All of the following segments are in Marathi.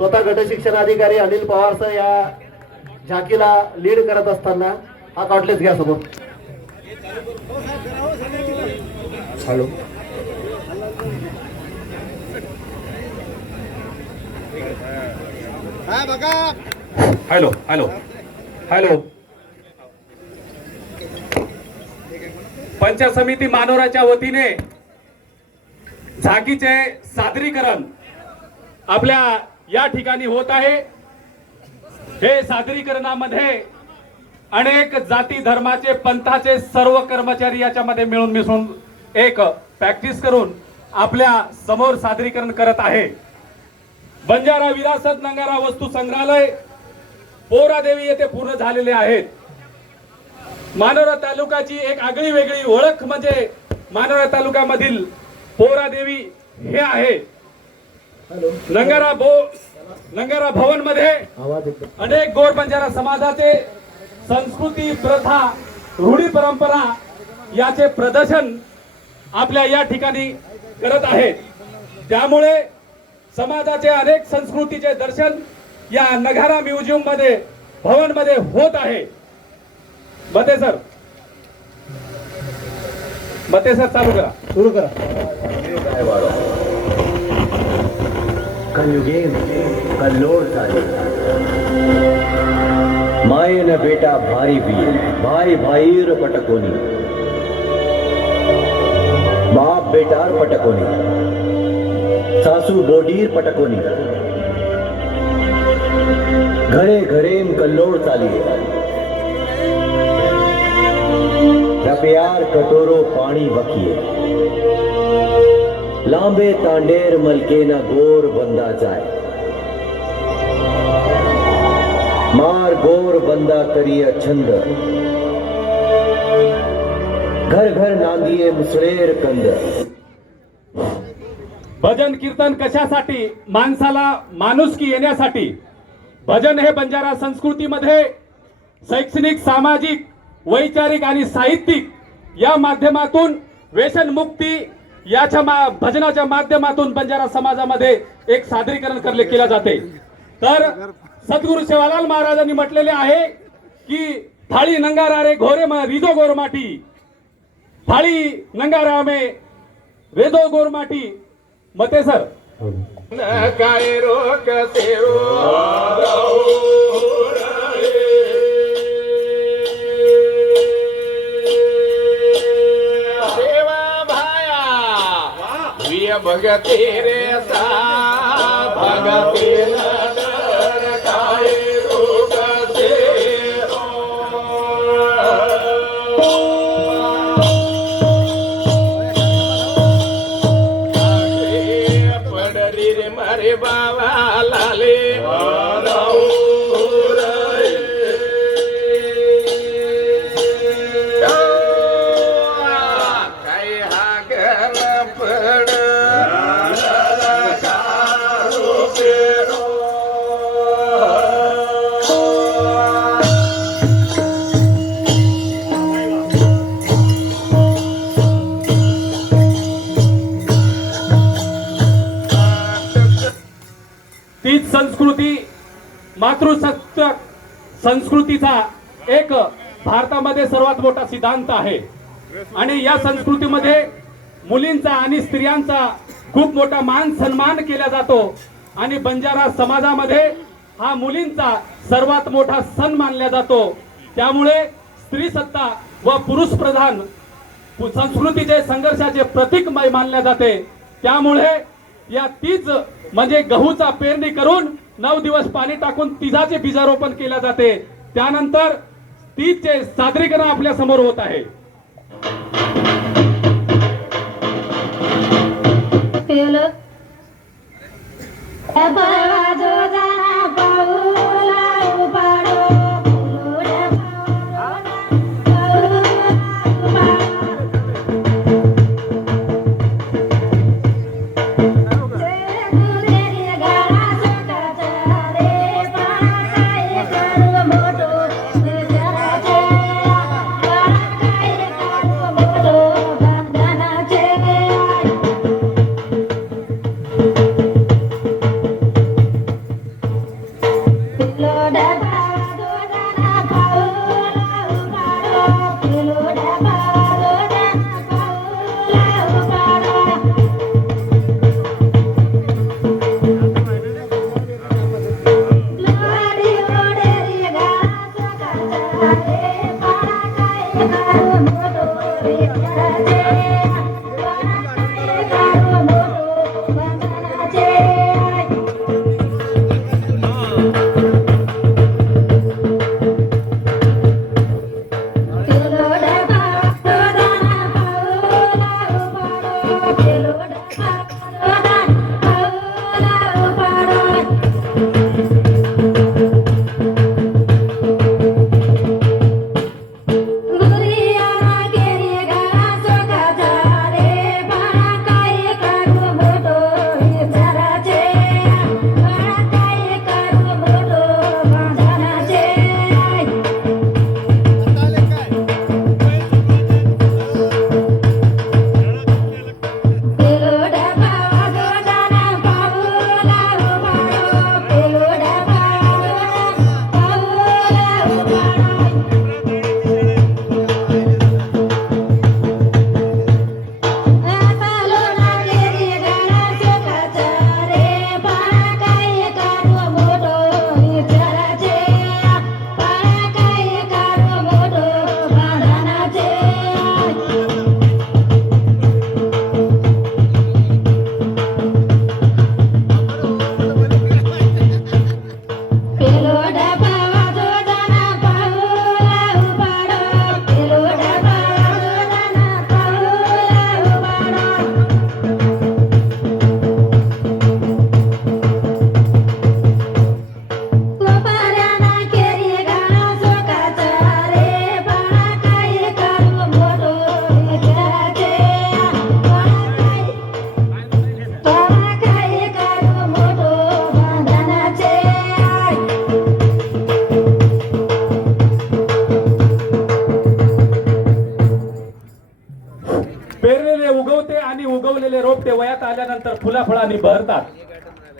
स्वतः गट शिक्षण अधिकारी अनिल पवार सर या झाकीला लीड करत असताना हा कॉटलेस घ्या समोर. Hello hello hello hello. Panchayat समिती मानोराच्या वतीने झाकीचे सादरीकरण आपल्या या ठिकाणी होत आहे. हे सादरीकरणामध्ये अनेक जाती धर्माचे पंथाचे सर्व कर्मचारी याच्यामध्ये मिळून मिसळून एक प्रॅक्टिस करून आपल्या समोर सादरीकरण करत आहे. बंजारा विरासत नंगारा वस्तू संग्रहालय पोरादेवी येथे पूर्ण झालेले आहेत. मानोरा तालुक्याची एक आगळी वेगळी ओळख म्हणजे मानोरा तालुक्यामधील पोरादेवी हे आहे. नंगारा भवन मध्ये अनेक गोर बंजारा समाजाचे संस्कृती प्रथा रूढी परंपरा याचे प्रदर्शन आपल्या या ठिकाणी करत आहेत. त्यामुळे समाजाचे अनेक संस्कृतीचे दर्शन या नगारा म्युझियम मध्ये भवन मध्ये होत आहे. मते सर चालू करा. सुरू करा. कलयुगे कल्लोळ झाले. मायेन बेटा भाई भी भाई भाईर पटकोनी बाप बेटार पटकोनी सासू बोडीर पटकोनी घरे घरेम कल्लोळ चाली. प्यार कटोरो पाणी बखिए लांबे तांडेर मलकेना गोर बंदा जाए. मार गोर बंदा करिय छंद घर घर नांदिये मुसळेर कंद. भजन कीर्तन कशासाठी? माणसाला माणुसकी येण्यासाठी. भजन हे बंजारा संस्कृतीमध्ये शैक्षणिक सामाजिक वैचारिक आणि साहित्यिक या माध्यमातून व्यसनमुक्ती याच्या भजनाच्या माध्यमातून बंजारा समाजामध्ये एक सादरीकरण केले जाते. तर सद्गुरु सेवालाल महाराजांनी म्हटलेले आहे की थाळी नंगारा रे घोरे रिजो गोरमाटी थाळी नंगारा में रेजो गोरमाटी. मते सर काय रोक भगती रे सा भगती नर काय रोग पडली रे मारे बाबा लाले काय हा गल पड तीच संस्कृती मातृसत्ताक संस्कृतीचा एक भारतामध्ये सर्वात मोठा सिद्धांत आहे. आणि या संस्कृतीमध्ये मुलींचा आणि स्त्रियांचा खूप मोठा मान सन्मान केला जातो. आणि बंजारा समाजामध्ये हा मुलींचा सर्वात मोठा सण मानला जातो. त्यामुळे स्त्री सत्ता व पुरुष प्रधान संस्कृतीचे संघर्षाचे प्रतीक मानले जाते. त्यामुळे या तीच म्हणजे गहूचा पेरणी करून 9 दिवस पाणी टाकून तिजाचे बीजारोपण केले जाते. त्यानंतर तीचे सादरीकरण आपल्या समोर होत आहे. फुलाफळांनी बहरतात।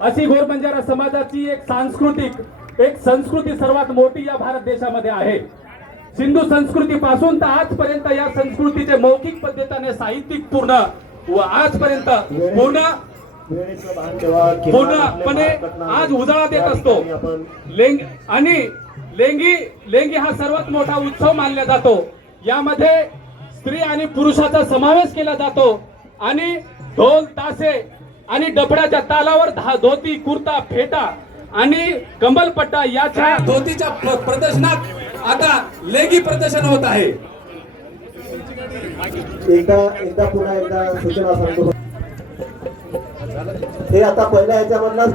अशी घोर बंजारा समाजाची एक संस्कृती सर्वात मोठी या भारत देशामध्ये आहे। सिंधू संस्कृतीपासून तर आजपर्यंत या संस्कृतीचे मौखिक पद्धतीने साहित्यिक पूर्ण व आजपर्यंत पूर्णपणे आज उजाळा देत असतो। लेंगी हा सर्वात मोठा उत्सव मानला जातो। यामध्ये स्त्री आणि पुरुषाचा समावेश केला जातो आणि ढोल ताशे आणि डफड्याच्या तालावर धोती कुर्ता फेटा आणि कमलपट्टा याच्या धोतीच्या प्रदर्शनात आता लेंगी प्रदर्शन होत आहे। एकदा पुन्हा एकदा सूचना सांगतो, हे आता पहिल्या ह्याच्यामधलाच